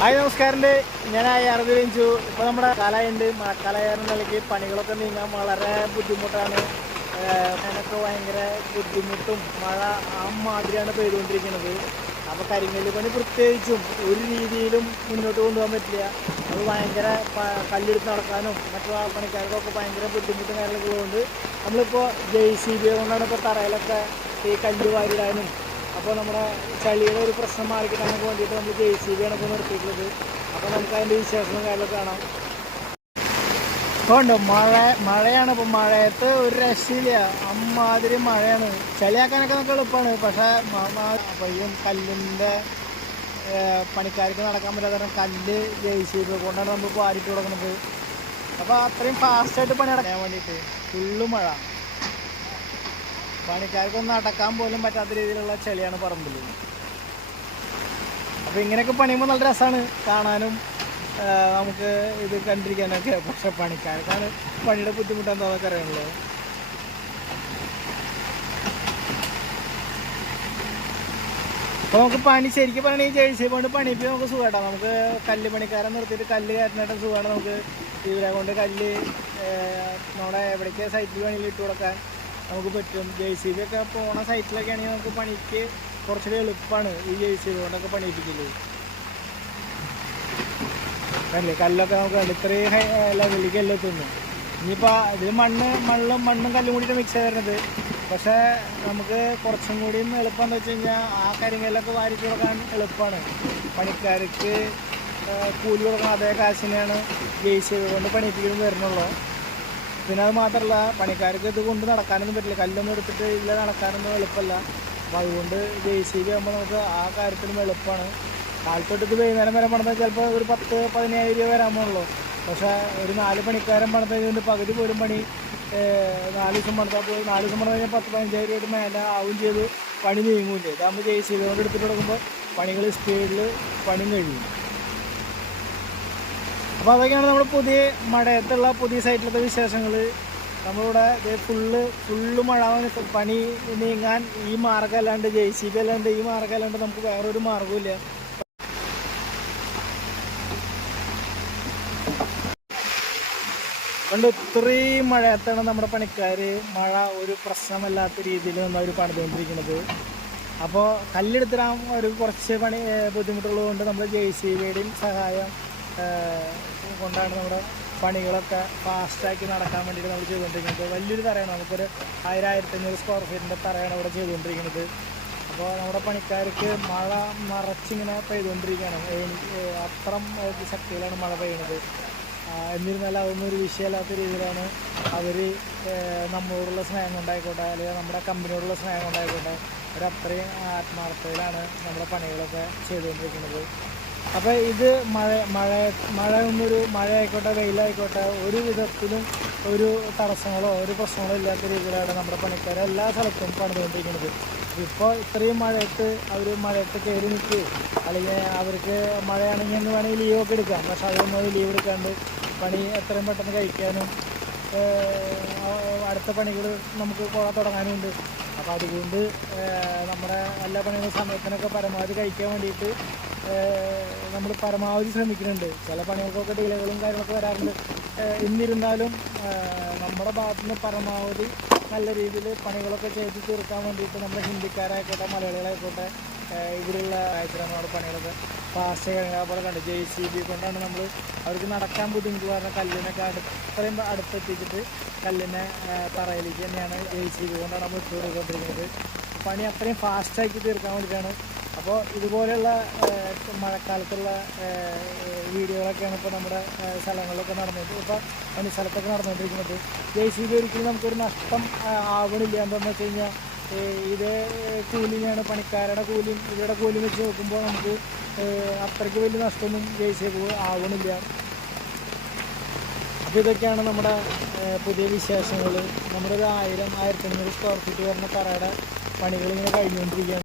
Hi നമസ്കാരമുണ്ട്. ഞാൻ അറിവിച്ചു. ഇപ്പോൾ നമ്മുടെ കാലമുണ്ട്, മഴക്കാലമായിരുന്ന നിലയ്ക്ക് പണികളൊക്കെ നീങ്ങാൻ വളരെ ബുദ്ധിമുട്ടാണ്. അതിനൊക്കെ ഭയങ്കര ബുദ്ധിമുട്ടും മഴ മാതിരിയാണ് പെയ്തുകൊണ്ടിരിക്കുന്നത്. അപ്പോൾ കരിങ്കല്ല് പണി പ്രത്യേകിച്ചും ഒരു രീതിയിലും മുന്നോട്ട് കൊണ്ടുപോകാൻ പറ്റില്ല. അത് ഭയങ്കര കല്ലെടുത്ത് നടക്കാനും മറ്റുള്ള പണിക്കാർക്കൊക്കെ ഭയങ്കര ബുദ്ധിമുട്ടും കാര്യങ്ങളൊക്കെ ഉള്ളതുകൊണ്ട് നമ്മളിപ്പോൾ JCB കൊണ്ടാണ് ഇപ്പോൾ തറയിലൊക്കെ ഈ കല്ല് വാരിടാനും അപ്പോൾ നമ്മുടെ ചളിയുടെ ഒരു പ്രശ്നം മാറിക്കിട്ടാനൊക്കെ വേണ്ടിയിട്ട് നമ്മൾ JCB ആണ് ഇപ്പോൾ നിർത്തിയിട്ടുള്ളത്. അപ്പോൾ നമുക്ക് അതിൻ്റെ വിശേഷവും കാര്യങ്ങളൊക്കെ കാണാം. ഇപ്പോൾ ഉണ്ടോ മഴയാണ്. ഇപ്പോൾ മഴയത്ത് ഒരു രക്ഷയില്ല, അമ്മാതിരി മഴയാണ്. ചളിയാക്കാനൊക്കെ നമുക്ക് എളുപ്പമാണ്, പക്ഷേ പയ്യും കല്ലിൻ്റെ പണിക്കാർക്ക് നടക്കാൻ പറ്റാത്ത കല്ല് JCB കൊണ്ടാണ് നമ്മൾ വാരിട്ട് കൊടുക്കുന്നത്. അപ്പോൾ അത്രയും ഫാസ്റ്റായിട്ട് പണി നടക്കാൻ വേണ്ടിയിട്ട് ഫുള്ള് മഴ, പണിക്കാർക്കൊന്നും നടക്കാൻ പോലും പറ്റാത്ത രീതിയിലുള്ള ചെളിയാണ് പറമ്പിൽ. അപ്പോൾ ഇങ്ങനെയൊക്കെ പണിയുമ്പോൾ നല്ല രസമാണ് കാണാനും നമുക്ക് ഇത് കണ്ടിരിക്കാനൊക്കെ. പക്ഷെ പണിക്കാർക്കാണ് പണിയുടെ ബുദ്ധിമുട്ട് എന്താണെന്നൊക്കെ അറിയാനുള്ളത്. അപ്പോൾ നമുക്ക് പണി ശരിക്കും പറയണമെങ്കിൽ JCB കൊണ്ട് പണിയിപ്പോൾ നമുക്ക് സുഖമായിട്ടാണ്. നമുക്ക് കല്ല് പണിക്കാരെ നിർത്തിയിട്ട് കല്ല് കയറ്റാനായിട്ട് സുഖമാണ്. നമുക്ക് ഇവരെ കൊണ്ട് കല്ല് നമ്മുടെ എവിടേക്ക് സൈറ്റിൽ പണിയിൽ ഇട്ട് കൊടുക്കാൻ നമുക്ക് പറ്റും. JCB ഒക്കെ പോണ സൈറ്റിലൊക്കെ ആണെങ്കിൽ നമുക്ക് പണിക്ക് കുറച്ചുകൂടി എളുപ്പമാണ് ഈ JCB കൊണ്ടൊക്കെ പണിയിപ്പിക്കില്ലേ. അല്ലേ കല്ലൊക്കെ നമുക്ക് ഇത്രയും ലെവലിലേക്ക് എല്ലാം എത്തുന്നു. ഇനിയിപ്പോൾ ഇതിൽ മണ്ണും കല്ലും കൂടിയിട്ട് മിക്സ് ചെയ്തിരുന്നത്. പക്ഷേ നമുക്ക് കുറച്ചും കൂടിയും എളുപ്പം എന്താ വെച്ച് കഴിഞ്ഞാൽ ആ കരിങ്കല്ലൊക്കെ വാരിച്ച് കൊടുക്കാൻ എളുപ്പമാണ്. പണിക്കാർക്ക് കൂലി കൊടുക്കണം, അതേ കാശിനെയാണ് JCB കൊണ്ട് പണിയിപ്പിക്കുന്നത് വരുന്നുള്ളൂ. പിന്നെ അത് മാത്രമല്ല, പണിക്കാർക്ക് ഇത് കൊണ്ട് നടക്കാനൊന്നും പറ്റില്ല, കല്ലൊന്നും എടുത്തിട്ട് ഇല്ല നടക്കാനൊന്നും എളുപ്പമല്ല. അപ്പോൾ അതുകൊണ്ട് JCB ആകുമ്പോൾ നമുക്ക് ആ കാര്യത്തിനും എളുപ്പമാണ്. കാലത്തൊട്ട് ഇത് വൈകുന്നേരം വരെ പണിതാൽ ചിലപ്പോൾ ഒരു 10-15 രൂപ വരാൻ പോകുള്ളൂ. പക്ഷേ ഒരു 4 പണിക്കാരൻ പണിതതിൻ്റെ പകുതി പോലും പണി 4 ദിവസം പണിതാൽ പോയി 4 ദിവസം പണിത് കഴിഞ്ഞാൽ 10-15 രൂപ മേലെ ആവും ചെയ്ത് പണി നീങ്ങൂല്ലേ. ഇതാകുമ്പോൾ JCB കൊണ്ട് എടുത്തിട്ട് കൊടുക്കുമ്പോൾ പണികൾ സ്പീഡിൽ പണി കഴിയും. അപ്പോൾ അതൊക്കെയാണ് നമ്മുടെ പുതിയ മഴയത്തുള്ള പുതിയ സൈറ്റിലത്തെ വിശേഷങ്ങൾ. നമ്മളിവിടെ ഫുള്ള് മഴ പണി നീങ്ങാൻ ഈ മാർഗ്ഗം അല്ലാണ്ട് JCB അല്ലാണ്ട് ഈ മാർഗ്ഗം അല്ലാണ്ട് നമുക്ക് വേറൊരു മാർഗ്ഗമില്ല. അതുകൊണ്ട് ഇത്രയും മഴയത്താണ് നമ്മുടെ പണിക്കാർ മഴ ഒരു പ്രശ്നമല്ലാത്ത രീതിയിൽ അവർ പണിതുകൊണ്ടിരിക്കുന്നത്. അപ്പോൾ കല്ലെടുത്തിടാൻ ഒരു കുറച്ച് ബുദ്ധിമുട്ടുള്ളത് കൊണ്ട് നമ്മൾ JCBയുടെയും സഹായം കൊണ്ടാണ് നമ്മുടെ പണികളൊക്കെ ഫാസ്റ്റാക്കി നടക്കാൻ വേണ്ടിയിട്ട് നമ്മൾ ചെയ്തുകൊണ്ടിരിക്കുന്നത്. വലിയൊരു തറയാണ്, നമുക്കൊരു 1000-1500 സ്ക്വയർ ഫീറ്റിൻ്റെ തറയാണ് ഇവിടെ ചെയ്തുകൊണ്ടിരിക്കുന്നത്. അപ്പോൾ നമ്മുടെ പണിക്കാർക്ക് മഴ നിറച്ചിങ്ങനെ പെയ്തുകൊണ്ടിരിക്കുകയാണ്. അത്രം ശക്തിയിലാണ് മഴ പെയ്യുന്നത്. എന്നിരുന്നാലും അതൊന്നും ഒരു വിഷയമല്ലാത്ത രീതിയിലാണ് അവർ നമ്മളോടുള്ള സ്നേഹം കൊണ്ടായിക്കോട്ടെ, അല്ലെങ്കിൽ നമ്മുടെ കമ്പനിയോടുള്ള സ്നേഹം കൊണ്ടായിക്കോട്ടെ, അവരത്രയും ആത്മാർത്ഥതയിലാണ് നമ്മുടെ പണികളൊക്കെ ചെയ്തുകൊണ്ടിരിക്കുന്നത്. അപ്പോൾ ഇത് മഴയായിക്കോട്ടെ വെയിലായിക്കോട്ടെ ഒരു വിധത്തിലും ഒരു തടസ്സങ്ങളോ ഒരു പ്രശ്നങ്ങളോ ഇല്ലാത്ത രീതിയിലാണ് നമ്മുടെ പണിക്കാർ എല്ലാ സ്ഥലത്തും പണിതുകൊണ്ടിരിക്കുന്നത്. ഇപ്പോൾ ഇത്രയും മഴയത്ത് അവർ മഴയത്ത് കയറി നിൽക്കുക, അല്ലെങ്കിൽ അവർക്ക് മഴയാണെങ്കിൽ എന്ന് വേണമെങ്കിൽ ലീവൊക്കെ എടുക്കാം. പക്ഷെ അതൊന്നും ലീവ് എടുക്കാണ്ട് പണി എത്രയും പെട്ടെന്ന് കഴിക്കാനും അടുത്ത പണികൾ നമുക്ക് തുടങ്ങാനുമുണ്ട്. അപ്പോൾ അതുകൊണ്ട് നമ്മുടെ എല്ലാ പണികളും സമയത്തിനൊക്കെ പരമാവധി കഴിക്കാൻ വേണ്ടിയിട്ട് നമ്മൾ പരമാവധി ശ്രമിക്കുന്നുണ്ട്. ചില പണികൾക്കൊക്കെ ഡിലേകളും കാര്യങ്ങളൊക്കെ വരാറുണ്ട്. എന്നിരുന്നാലും നമ്മുടെ ഭാഗത്തുനിന്ന് പരമാവധി നല്ല രീതിയിൽ പണികളൊക്കെ ചെയ്ത് തീർക്കാൻ വേണ്ടിയിട്ട് നമ്മുടെ ഹിന്ദിക്കാരായിക്കോട്ടെ മലയാളികളായിക്കോട്ടെ ഇവിടെയുള്ള നമ്മുടെ പണികളൊക്കെ ഫാസ്റ്റ് കഴിഞ്ഞാൽ പോലെ കണ്ട് JCB കൊണ്ടാണ് നമ്മൾ അവർക്ക് നടക്കാൻ ബുദ്ധിമുട്ട് പറഞ്ഞ കല്ലിനൊക്കെ അത്രയും അടുത്തെത്തിച്ചിട്ട് കല്ലിനെ തറയിലേക്ക് തന്നെയാണ് JCB കൊണ്ടാണ് നമ്മൾ ഇട്ട് കൊടുക്കൊണ്ടിരിക്കുന്നത്. പണി അത്രയും ഫാസ്റ്റാക്കി തീർക്കാൻ വേണ്ടിയിട്ടാണ്. അപ്പോൾ ഇതുപോലെയുള്ള മഴക്കാലത്തുള്ള വീഡിയോകളൊക്കെയാണ് ഇപ്പോൾ നമ്മുടെ സ്ഥലങ്ങളിലൊക്കെ ഇപ്പോൾ പണി സ്ഥലത്തൊക്കെ നടന്നുകൊണ്ടിരിക്കുന്നത്. JCB ഒരിക്കലും നമുക്കൊരു നഷ്ടം ആവണില്ല. എന്താണെന്ന് വെച്ച് കഴിഞ്ഞാൽ ഇതേ കൂലിയാണ്, പണിക്കാരുടെ കൂലിയും ഇവരുടെ കൂലിയും വെച്ച് നോക്കുമ്പോൾ നമുക്ക് അത്രയ്ക്ക് വലിയ നഷ്ടമൊന്നും JCB ആവണില്ല. അപ്പോൾ ഇതൊക്കെയാണ് നമ്മുടെ പുതിയ വിശേഷങ്ങൾ. നമ്മുടെ ഒരു 1000-1500 സ്ക്വയർ ഫീറ്റ് വരുന്ന തറയുടെ പണികളിങ്ങനെ കഴിഞ്ഞുകൊണ്ടിരിക്കുകയാണ്.